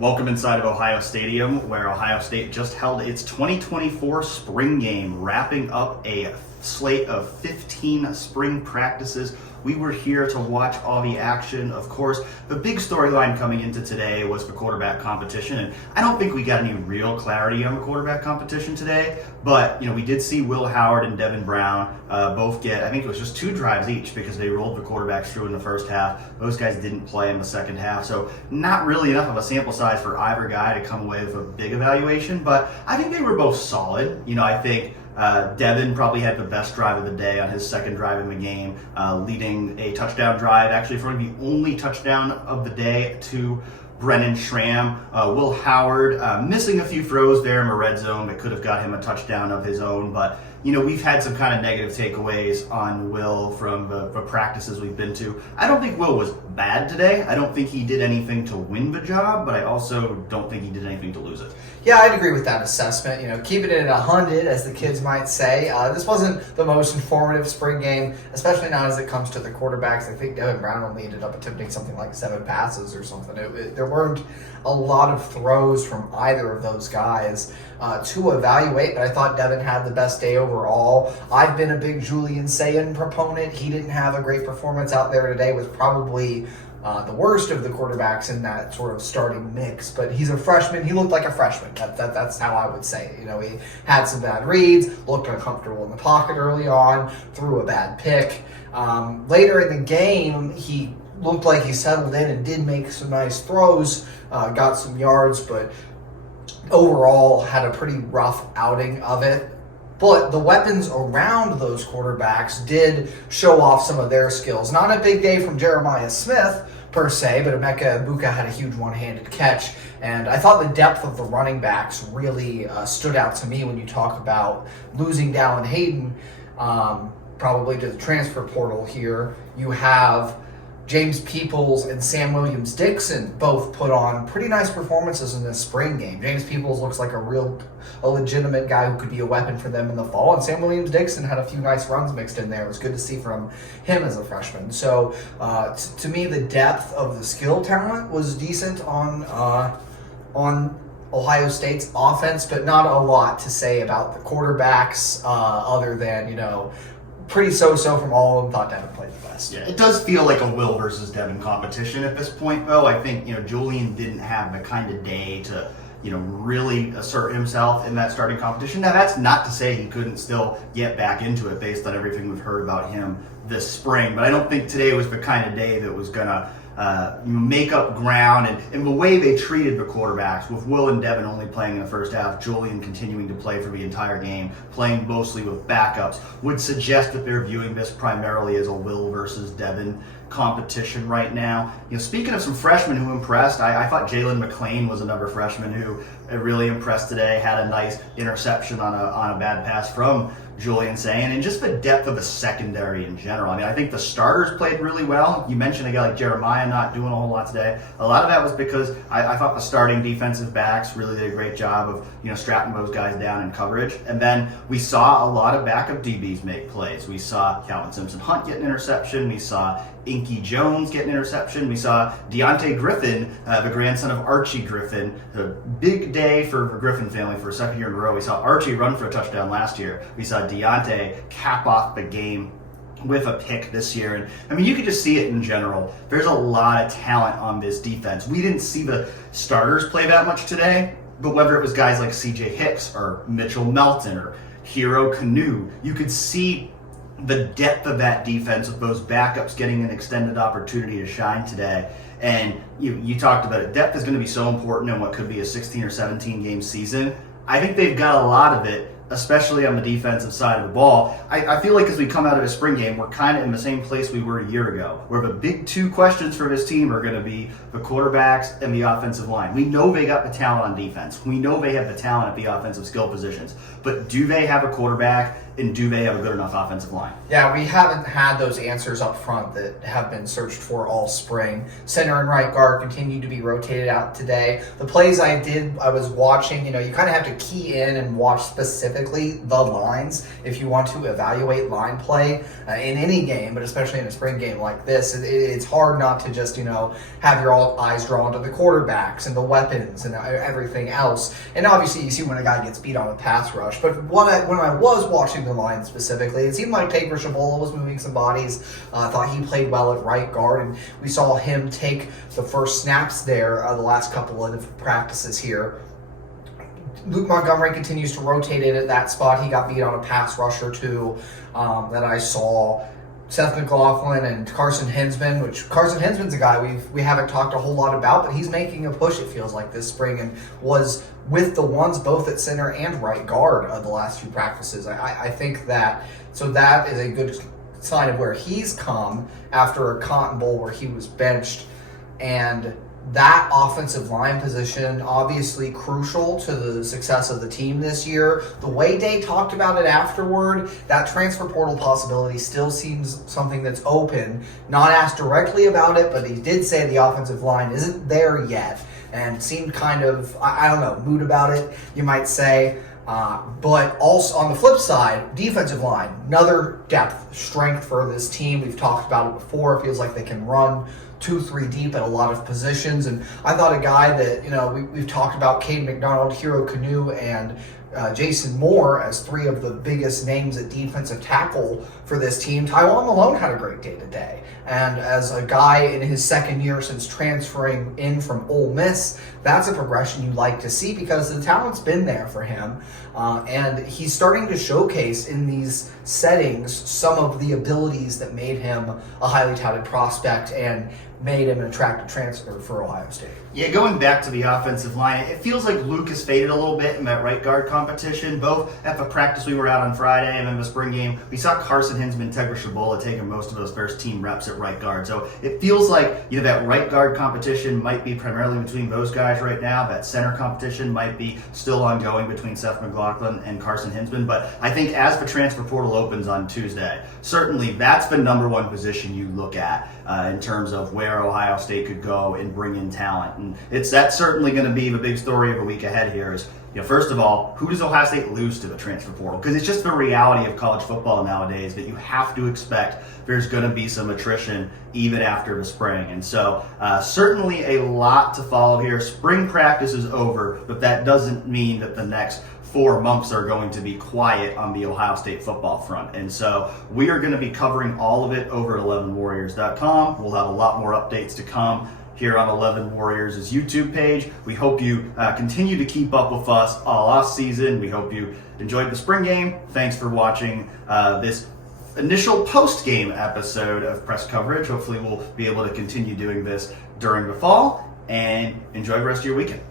Welcome inside of Ohio Stadium, where Ohio State just held its 2024 spring game, wrapping up a slate of 15 spring practices. We were here to watch all the action. Of course, the big storyline coming into today was the quarterback competition, and I don't think we got any real clarity on the quarterback competition today, but we did see Will Howard and Devin Brown both get, I think it was just 2 drives each because they rolled the quarterbacks through in the first half. Those guys didn't play in the second half, so not really enough of a sample size for either guy to come away with a big evaluation, but I think they were both solid. I think Devin probably had the best drive of the day on his second drive in the game, leading a touchdown drive, actually for the only touchdown of the day to Brennan Schramm. Will Howard missing a few throws there in the red zone that could have got him a touchdown of his own, but we've had some kind of negative takeaways on Will from the practices we've been to. I don't think Will was bad today. I don't think he did anything to win the job, but I also don't think he did anything to lose it. Yeah, I'd agree with that assessment. Keeping it at 100, as the kids might say. This wasn't the most informative spring game, especially not as it comes to the quarterbacks. I think Devin Brown only ended up attempting something like 7 passes or something. There weren't a lot of throws from either of those guys to evaluate, but I thought Devin had the best day overall. I've been a big Julian Sayin proponent. He didn't have a great performance out there today, was probably the worst of the quarterbacks in that sort of starting mix, but he's a freshman. He looked like a freshman. That's how I would say it. He had some bad reads, looked uncomfortable in the pocket early on, threw a bad pick. Later in the game, he looked like he settled in and did make some nice throws, got some yards, but overall had a pretty rough outing of it. But the weapons around those quarterbacks did show off some of their skills. Not a big day from Jeremiah Smith, per se, but Emeka Egbuka had a huge one-handed catch. And I thought the depth of the running backs really stood out to me when you talk about losing Dallin Hayden, probably to the transfer portal here. You have James Peoples and Sam Williams-Dixon both put on pretty nice performances in this spring game. James Peoples looks like a legitimate guy who could be a weapon for them in the fall, and Sam Williams-Dixon had a few nice runs mixed in there. It was good to see from him as a freshman. So to me, the depth of the skill talent was decent on Ohio State's offense, but not a lot to say about the quarterbacks other than, pretty so-so from all of them. Thought Devin played the best. Yeah, it does feel like a Will versus Devin competition at this point, though. I think, Julian didn't have the kind of day to, really assert himself in that starting competition. Now, that's not to say he couldn't still get back into it based on everything we've heard about him this spring, but I don't think today was the kind of day that was going to make up ground, and the way they treated the quarterbacks, with Will and Devin only playing in the first half, Julian continuing to play for the entire game, playing mostly with backups, would suggest that they're viewing this primarily as a Will versus Devin competition right now. Speaking of some freshmen who impressed, I thought Jalen McClain was another freshman who really impressed today, had a nice interception on a bad pass from Julian Sayin, and just the depth of the secondary in general. I think the starters played really well. You mentioned a guy like Jeremiah not doing a whole lot today. A lot of that was because I thought the starting defensive backs really did a great job of strapping those guys down in coverage. And then we saw a lot of backup DBs make plays. We saw Calvin Simpson-Hunt get an interception. We saw Inky Jones get an interception. We saw Deontay Griffin, the grandson of Archie Griffin. A big day for the Griffin family for a second year in a row. We saw Archie run for a touchdown last year. We saw Deontay cap off the game with a pick this year. And you could just see it in general. There's a lot of talent on this defense. We didn't see the starters play that much today, but whether it was guys like CJ Hicks or Mitchell Melton or Hero Kanu, you could see the depth of that defense with those backups getting an extended opportunity to shine today. And you talked about it. Depth is going to be so important in what could be a 16 or 17 game season. I think they've got a lot of it, especially on the defensive side of the ball. I feel like as we come out of the spring game, we're kind of in the same place we were a year ago, where the big 2 questions for this team are going to be the quarterbacks and the offensive line. We know they got the talent on defense. We know they have the talent at the offensive skill positions. But do they have a quarterback and do they have a good enough offensive line? Yeah, we haven't had those answers up front that have been searched for all spring. Center and right guard continue to be rotated out today. The plays I was watching, you kind of have to key in and watch specifically the lines if you want to evaluate line play in any game, but especially in a spring game like this. It's hard not to just, have your eyes drawn to the quarterbacks and the weapons and everything else. And obviously you see when a guy gets beat on a pass rush. But when I was watching the line specifically, it seemed like Taker Shabola was moving some bodies. I thought he played well at right guard, and we saw him take the first snaps there the last couple of practices here. Luke Montgomery continues to rotate in at that spot. He got beat on a pass rush or two that I saw. Seth McLaughlin and Carson Hinsman, which Carson Hinsman's a guy we haven't talked a whole lot about, but he's making a push, it feels like, this spring, and was with the ones both at center and right guard the last few practices. I think that is a good sign of where he's come after a Cotton Bowl where he was benched. And that offensive line position, obviously crucial to the success of the team this year. The way Day talked about it afterward, that transfer portal possibility still seems something that's open. Not asked directly about it, but he did say the offensive line isn't there yet and seemed kind of, mood about it, you might say. But also on the flip side, defensive line, another depth, strength for this team. We've talked about it before. It feels like they can run 2-3 deep at a lot of positions. And I thought a guy that, we've talked about, Caden McDonald, Hero Canoe, and Jason Moore as three of the biggest names at defensive tackle for this team. Tywan Malone had a great day today. And as a guy in his second year since transferring in from Ole Miss, that's a progression you like to see because the talent's been there for him. And he's starting to showcase in these settings some of the abilities that made him a highly touted prospect and made him an attractive transfer for Ohio State. Yeah, going back to the offensive line, it feels like Luke has faded a little bit in that right guard competition. Both at the practice we were out on Friday and in the spring game, we saw Carson Hinsman, Tegra Shabola taking most of those first team reps at right guard. So it feels like that right guard competition might be primarily between those guys right now. That center competition might be still ongoing between Seth McLaughlin and Carson Hinsman. But I think as the transfer portal opens on Tuesday, certainly that's the number one position you look at in terms of where Ohio State could go and bring in talent. And that's certainly going to be the big story of a week ahead here is, first of all, who does Ohio State lose to the transfer portal? Because it's just the reality of college football nowadays that you have to expect there's going to be some attrition even after the spring. And so certainly a lot to follow here. Spring practice is over, but that doesn't mean that the next 4 months are going to be quiet on the Ohio State football front. And so we are going to be covering all of it over at 11warriors.com. We'll have a lot more updates to come here on 11 Warriors' YouTube page. We hope you continue to keep up with us all off season. We hope you enjoyed the spring game. Thanks for watching this initial post-game episode of press coverage. Hopefully we'll be able to continue doing this during the fall, and enjoy the rest of your weekend.